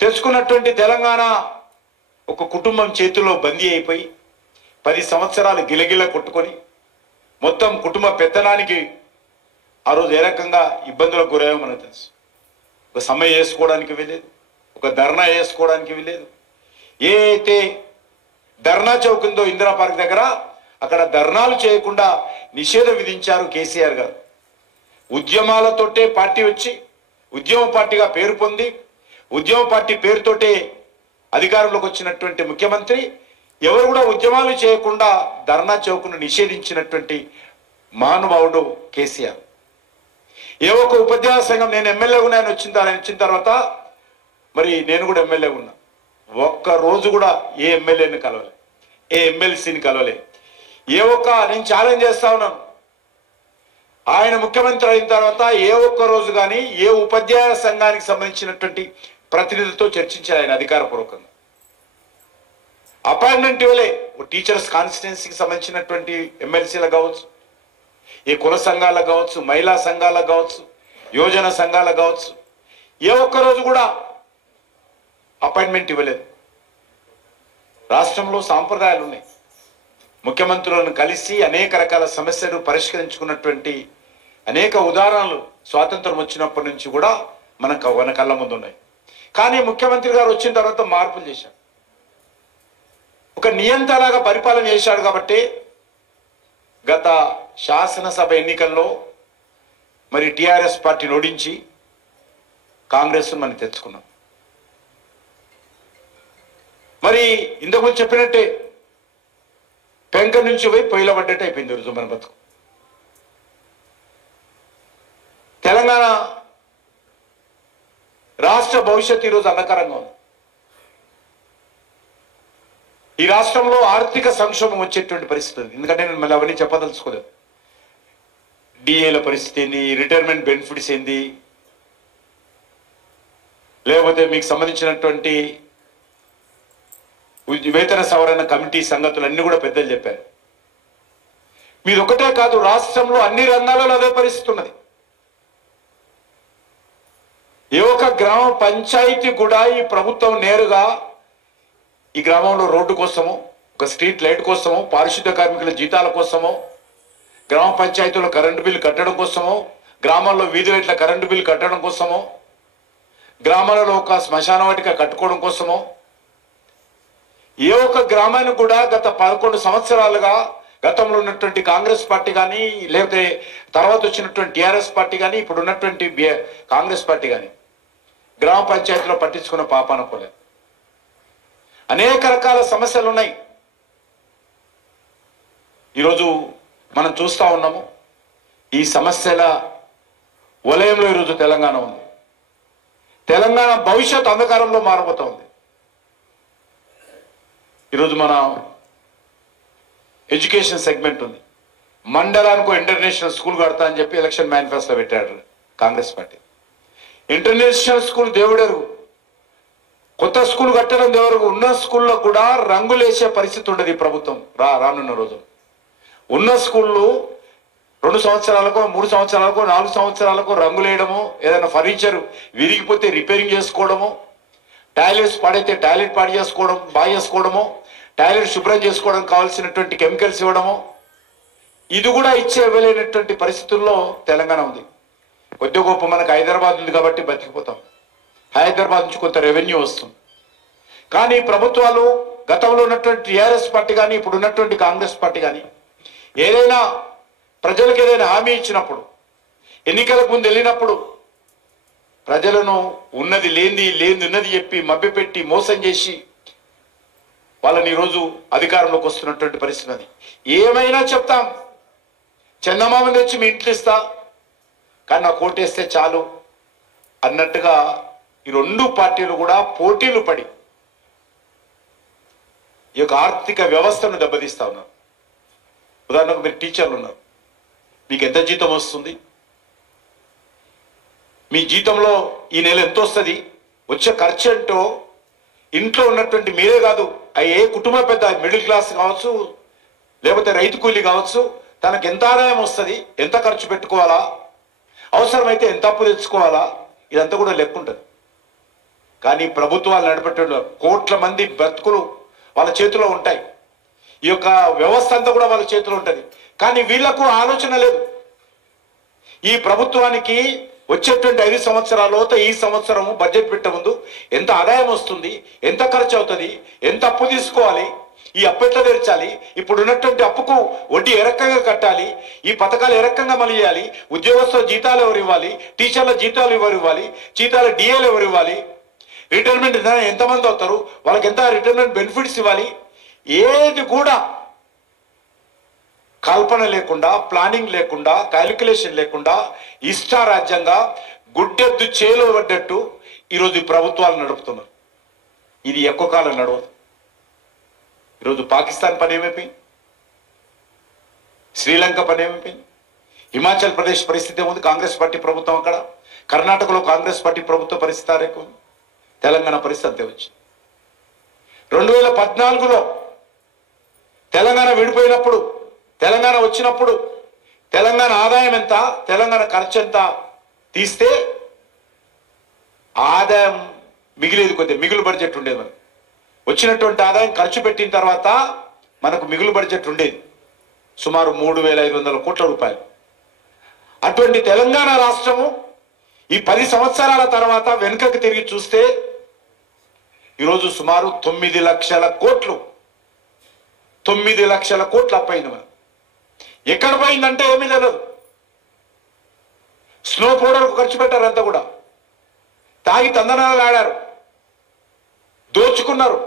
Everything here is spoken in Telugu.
తెచ్చుకున్నటువంటి తెలంగాణ ఒక కుటుంబం చేతిలో బందీ అయిపోయి 10 సంవత్సరాలు గిలగిల కొట్టుకొని మొత్తం కుటుంబ పెత్తనానికి ఆ రోజు ఏ రకంగా ఇబ్బందులకు గురయ్యో మనకు తెలుసు. ఒక సమ్మె చేసుకోవడానికి వెళ్ళలేదు, ఒక ధర్నా చేసుకోవడానికి వెళ్ళలేదు. ఏ అయితే ధర్నా చౌక్ ఉందో ఇందిరా పార్క్ దగ్గర, అక్కడ ధర్నాలు చేయకుండా నిషేధం విధించారు కేసీఆర్ గారు. ఉద్యమాలతోటే పార్టీ వచ్చి ఉద్యమ పార్టీగా పేరు పొంది ఉద్యమ పార్టీ పేరుతోటే అధికారంలోకి వచ్చినటువంటి ముఖ్యమంత్రి ఎవరు కూడా ఉద్యమాలు చేయకుండా ధర్నా చౌక్ను నిషేధించినటువంటి మహానుభావుడు కేసీఆర్. ఏ ఒక్క ఉపాధ్యాయ సంఘం, నేను ఎమ్మెల్యే ఉన్నా, ఆయన వచ్చిన తర్వాత మరి నేను కూడా ఎమ్మెల్యే ఉన్నా, ఒక్క రోజు కూడా ఏ ఎమ్మెల్యేని కలవలే, ఏ ఎమ్మెల్సీని కలవలే. నేను ఛాలెంజ్ చేస్తా ఉన్నాను, ఆయన ముఖ్యమంత్రి అయిన తర్వాత ఏ ఒక్క రోజు కానీ ఏ ఉపాధ్యాయ సంఘానికి సంబంధించినటువంటి ప్రతినిధులతో చర్చించారు ఆయన అధికారపూర్వకంగా. అపాయింట్మెంట్ ఇవ్వలే. టీచర్స్ కాన్స్టిట్యున్సీకి సంబంధించినటువంటి ఎమ్మెల్సీలకు కావచ్చు, ఏ కుల సంఘాలకు కావచ్చు, మహిళా సంఘాలకు కావచ్చు, యోజన సంఘాలకు కావచ్చు, ఏ ఒక్క రోజు కూడా అపాయింట్మెంట్ ఇవ్వలేదు. రాష్ట్రంలో సాంప్రదాయాలు ఉన్నాయి. ముఖ్యమంత్రులను కలిసి అనేక రకాల సమస్యలు పరిష్కరించుకున్నటువంటి అనేక ఉదాహరణలు స్వాతంత్రం వచ్చినప్పటి నుంచి కూడా మన కళ్ళ ముందు ఉన్నాయి. కానీ ముఖ్యమంత్రి గారు వచ్చిన తర్వాత మార్పులు చేశారు, ఒక నియంతలాగా పరిపాలన చేశాడు. కాబట్టి గత శాసనసభ ఎన్నికల్లో మరి టిఆర్ఎస్ పార్టీని ఓడించి కాంగ్రెస్ మనం తెచ్చుకున్నాం. మరి ఇంతకుముందు చెప్పినట్టే పెంక నుంచి పోయి పొయ్యిలో పడ్డట్టు అయిపోయింది ఈరోజు మన బతుకు. తెలంగాణ రాష్ట్ర భవిష్యత్తు ఈరోజు అంధకారంగా ఉంది. ఈ రాష్ట్రంలో ఆర్థిక సంక్షోభం వచ్చేటువంటి పరిస్థితి ఉంది. ఎందుకంటే నేను మళ్ళీ అవన్నీ చెప్పదలుచుకోలేదు. డిఏల పరిస్థితి ఏంది, రిటైర్మెంట్ బెనిఫిట్స్ ఏంది, లేకపోతే మీకు సంబంధించినటువంటి వేతన సవరణ కమిటీ సంగతులు అన్ని కూడా పెద్దలు చెప్పారు. మీరు ఒకటే కాదు, రాష్ట్రంలో అన్ని రంగాలలో అదే పరిస్థితి ఉన్నది. ఏ ఒక్క గ్రామ పంచాయతీ కూడా ఈ ప్రభుత్వం నేరుగా ఈ గ్రామంలో రోడ్డు కోసమో, ఒక స్ట్రీట్ లైట్ కోసమో, పారిశుద్ధ కార్మికుల జీతాల కోసమో, గ్రామ పంచాయతీలో కరెంటు బిల్లు కట్టడం కోసమో, గ్రామాల్లో వీధి లైట్ల కరెంటు బిల్లు కట్టడం కోసమో, గ్రామాలలో ఒక శ్మశాన వాటిక కట్టుకోవడం కోసమో, ఏ ఒక్క గ్రామాన్ని కూడా గత 11 సంవత్సరాలుగా గతంలో ఉన్నటువంటి కాంగ్రెస్ పార్టీ కానీ, లేకపోతే తర్వాత వచ్చినటువంటి టిఆర్ఎస్ పార్టీ కానీ, ఇప్పుడు ఉన్నటువంటి కాంగ్రెస్ పార్టీ కానీ గ్రామ పంచాయతీలో పట్టించుకున్న పాపాన పోలేదు. అనేక రకాల సమస్యలు ఉన్నాయి. ఈరోజు మనం చూస్తూ ఉన్నాము, ఈ సమస్యల వలయంలో ఈరోజు తెలంగాణ ఉంది. తెలంగాణ భవిష్యత్ అంధకారంలో మారబోతా ఉంది. ఈరోజు మన ఎడ్యుకేషన్ సెగ్మెంట్ ఉంది. మండలానికి ఇంటర్నేషనల్ స్కూల్ కడతా అని చెప్పి ఎలక్షన్ మేనిఫెస్టో పెట్టాడు కాంగ్రెస్ పార్టీ. ఇంటర్నేషనల్ స్కూల్ దేవుడెరుగు, కొత్త స్కూల్ కట్టడం దేవుడెరుగు. ఉన్న స్కూల్లో కూడా రంగులేసే పరిస్థితి ఉండదు ఈ ప్రభుత్వం రానున్న రోజు. ఉన్న స్కూళ్ళు 2 సంవత్సరాలకో 3 సంవత్సరాలకో 4 సంవత్సరాలకో రంగులేయడము, ఏదైనా ఫర్నిచర్ విరిగిపోతే రిపేరింగ్ చేసుకోవడము, టాయిలెట్స్ పాడైతే టాయిలెట్ పాడు చేసుకోవడం బాగా చేసుకోవడము, టాయిలెట్ శుభ్రం చేసుకోవడం కావాల్సినటువంటి కెమికల్స్ ఇవ్వడము, ఇది కూడా ఇవ్వలేనటువంటి పరిస్థితుల్లో తెలంగాణ ఉంది. కొద్ది గొప్ప మనకు హైదరాబాద్ ఉంది కాబట్టి బతికిపోతాం. హైదరాబాద్ నుంచి కొంత రెవెన్యూ వస్తుంది. కానీ ప్రభుత్వాలు గతంలో ఉన్నటువంటి టిఆర్ఎస్ పార్టీ కానీ ఇప్పుడు ఉన్నటువంటి కాంగ్రెస్ పార్టీ కానీ ఏదైనా ప్రజలకు ఏదైనా హామీ ఇచ్చినప్పుడు, ఎన్నికలకు ముందు వెళ్ళినప్పుడు ప్రజలను ఉన్నది లేనిది ఉన్నది చెప్పి మభ్యపెట్టి మోసం చేసి వాళ్ళని ఈరోజు అధికారంలోకి వస్తున్నటువంటి పరిస్థితి అది. ఏమైనా చెప్తాం, చందమామని తెచ్చి మీ ఇంట్లో ఇస్తా, కానీ నాకు ఓటేస్తే చాలు అన్నట్టుగా ఈ 2 పార్టీలు కూడా పోటీలు పడి ఈ యొక్క ఆర్థిక వ్యవస్థను దెబ్బతీస్తా ఉన్నారు. ఉదాహరణకు మీరు టీచర్లు ఉన్నారు, మీకు ఎంత జీతం వస్తుంది, మీ జీతంలో ఈ నెల ఎంత వస్తుంది, వచ్చే ఖర్చు ఏంటో ఇంట్లో ఉన్నటువంటి మీరే కాదు, ఏ కుటుంబ పెద్ద మిడిల్ క్లాస్ కావచ్చు, లేకపోతే రైతు కూలీ కావచ్చు, తనకు ఎంత ఆదాయం వస్తుంది, ఎంత ఖర్చు పెట్టుకోవాలా, అవసరమైతే ఎంత అప్పు తెచ్చుకోవాలా, ఇదంతా కూడా లెక్క ఉంటుంది. కానీ ప్రభుత్వాలు నడిపేట కోట్ల మంది బ్రతుకులు వాళ్ళ చేతిలో ఉంటాయి. ఈ యొక్క వ్యవస్థ అంతా కూడా వాళ్ళ చేతిలో ఉంటుంది. కానీ వీళ్లకు ఆలోచన లేదు. ఈ ప్రభుత్వానికి వచ్చేటువంటి 5 సంవత్సరాల ఈ సంవత్సరము బడ్జెట్ పెట్టే ముందు ఎంత ఆదాయం వస్తుంది, ఎంత ఖర్చు అవుతుంది, ఎంత అప్పు తీసుకోవాలి, ఈ అప్పు ఎట్లా తెరచాలి, ఇప్పుడు ఉన్నటువంటి అప్పుకు వడ్డీ ఏ రకంగా కట్టాలి, ఈ పథకాలు ఏ రకంగా మళ్ళీ చేయాలి, ఉద్యోగస్తుల జీతాలు ఎవరు ఇవ్వాలి, టీచర్ల జీతాలు ఎవరు ఇవ్వాలి, జీతాల డిఏలు ఎవరు ఇవ్వాలి, రిటైర్మెంట్ ఎంతమంది అవుతారు, వాళ్ళకి ఎంత రిటైర్మెంట్ బెనిఫిట్స్ ఇవ్వాలి, ఏది కూడా కల్పన లేకుండా, ప్లానింగ్ లేకుండా, క్యాలిక్యులేషన్ లేకుండా ఇష్టారాజ్యంగా గుడ్డెద్దు చేలో పడ్డట్టు ఈరోజు ఈ ప్రభుత్వాలు నడుపుతున్నారు. ఇది ఎక్కువ కాలం నడవదు. ఈరోజు పాకిస్తాన్ పని ఏమైపోయింది, శ్రీలంక పని ఏమైపోయింది, హిమాచల్ ప్రదేశ్ పరిస్థితి ఏముంది, కాంగ్రెస్ పార్టీ ప్రభుత్వం అక్కడ, కర్ణాటకలో కాంగ్రెస్ పార్టీ ప్రభుత్వ పరిస్థితి ఎక్కువ, తెలంగాణ పరిస్థితి అంతే వచ్చింది. 2014లో తెలంగాణ విడిపోయినప్పుడు, తెలంగాణ వచ్చినప్పుడు తెలంగాణ ఆదాయం ఎంత, తెలంగాణ ఖర్చు ఎంత తీస్తే ఆదాయం మిగిలేది కొద్దిగా, మిగులు బడ్జెట్ ఉండేది. మనకు వచ్చినటువంటి ఆదాయం ఖర్చు పెట్టిన తర్వాత మనకు మిగులు బడ్జెట్ ఉండేది సుమారు 3,500 కోట్ల రూపాయలు. అటువంటి తెలంగాణ రాష్ట్రము ఈ 10 సంవత్సరాల తర్వాత వెనుకకు తిరిగి చూస్తే ఈరోజు సుమారు 9 లక్షల కోట్లు, 9 లక్షల కోట్లు అప్పయింది. మనం ఎక్కడ పోయిందంటే ఏమీ తెలియదు. స్నో పౌడర్కు ఖర్చు పెట్టారు, అంతా కూడా తాగి తందనాలు ఆడారు, దోచుకున్నారు.